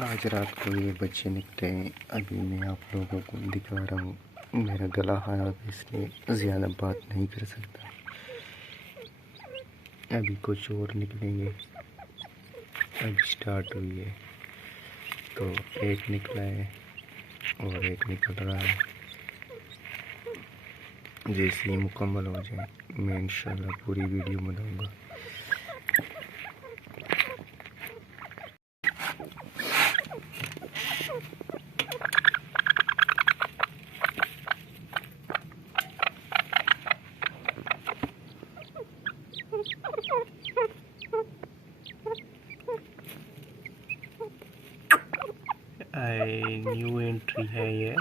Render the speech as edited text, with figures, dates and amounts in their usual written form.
आज रात को ये बच्चे निकले हैं। अभी मैं आप लोगों को दिखा रहा हूँ। मेरा गला खराब है इसलिए ज़्यादा बात नहीं कर सकता। अभी कुछ और निकलेंगे, अभी स्टार्ट हुई है। तो एक निकला है और एक निकल रहा है। जैसे ही मुकम्मल हो जाए मैं इंशाल्लाह पूरी वीडियो बनाऊँगा। न्यू एंट्री है ये।